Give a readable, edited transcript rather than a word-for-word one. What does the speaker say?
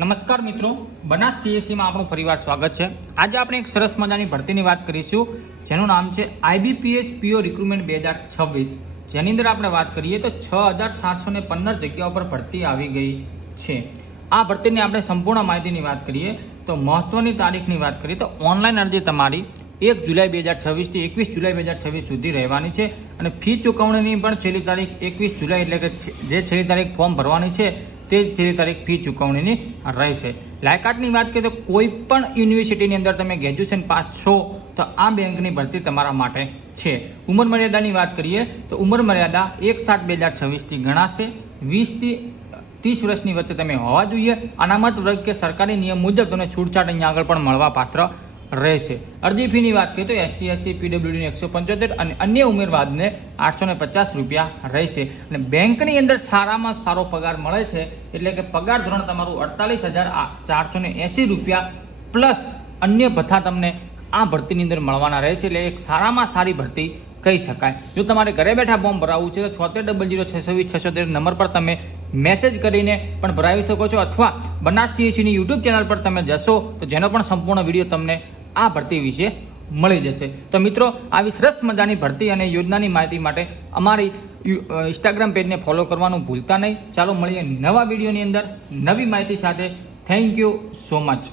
નમસ્કાર મિત્રો, બનાસ સીએસસીમાં આપણું ફરીવાર સ્વાગત છે। આજે આપણે એક સરસ મજાની ભરતીની વાત કરીશું, જેનું નામ છે આઈબીપીએસ પીઓ રિક્રુટમેન્ટ 2026, જેની અંદર આપણે વાત કરીએ તો 6715 જગ્યાઓ પર ભરતી આવી ગઈ છે। આ ભરતીની આપણે સંપૂર્ણ માહિતીની વાત કરીએ તો મહત્વની તારીખની વાત કરીએ તો ઓનલાઈન અરજી તમારી 1 જુલાઈ 2026 થી 21 જુલાઈ 2026 સુધી રહેવાની છે અને ફી ચૂકવણીની પણ છેલ્લી તારીખ 21 જુલાઈ એટલે કે જે છેલ્લી તારીખ ફોર્મ ભરવાની છે તે છેલ્લી તારીખ ફી ચૂકવણીની રહેશે। લાયકાતની વાત કરીએ તો કોઈ પણ યુનિવર્સિટીની અંદર તમે ગ્રેજ્યુએશન પાસ છો તો આ બેંકની ભરતી તમારા માટે છે। ઉંમર મર્યાદાની વાત કરીએ તો ઉંમર મર્યાદા 1/7/2026થી ગણાશે। 20 થી 30 વર્ષની વચ્ચે તમે હોવા જોઈએ। અનામત વર્ગ કે સરકારી નિયમ મુજબ તમને છૂટછાટ અહીંયા આગળ પણ મળવા પાત્ર રહેશે। અરજી ફીની વાત કરીએ તો એસટી એસસી પીડબ્લ્યુડીને 175 અને અન્ય ઉમેદવારને 850 રૂપિયા રહેશે અને બેંકની અંદર સારામાં સારો પગાર મળે છે, એટલે કે પગાર ધોરણ તમારું 48,480 રૂપિયા પ્લસ અન્ય ભથ્થા તમને આ ભરતીની અંદર મળવાના રહેશે, એટલે એક સારામાં સારી ભરતી કહી શકાય। જો તમારે ઘરે બેઠા ફોર્મ ભરાવવું છે તો 76000620 નંબર પર તમે મેસેજ કરીને પણ ભરાવી શકો છો, અથવા બનાસ સીએસસીની યુટ્યુબ ચેનલ પર તમે જશો તો જેનો પણ સંપૂર્ણ વિડીયો તમને આ ભરતી વિશે મળી જશે। તો મિત્રો, આવી સરસ મજાની ભરતી અને યોજનાની માહિતી માટે અમારી ઇન્સ્ટાગ્રામ પેજને ફોલો કરવાનું ભૂલતા નહીં। ચાલો મળીએ નવા વિડીયોની અંદર નવી માહિતી સાથે। Thank you so much.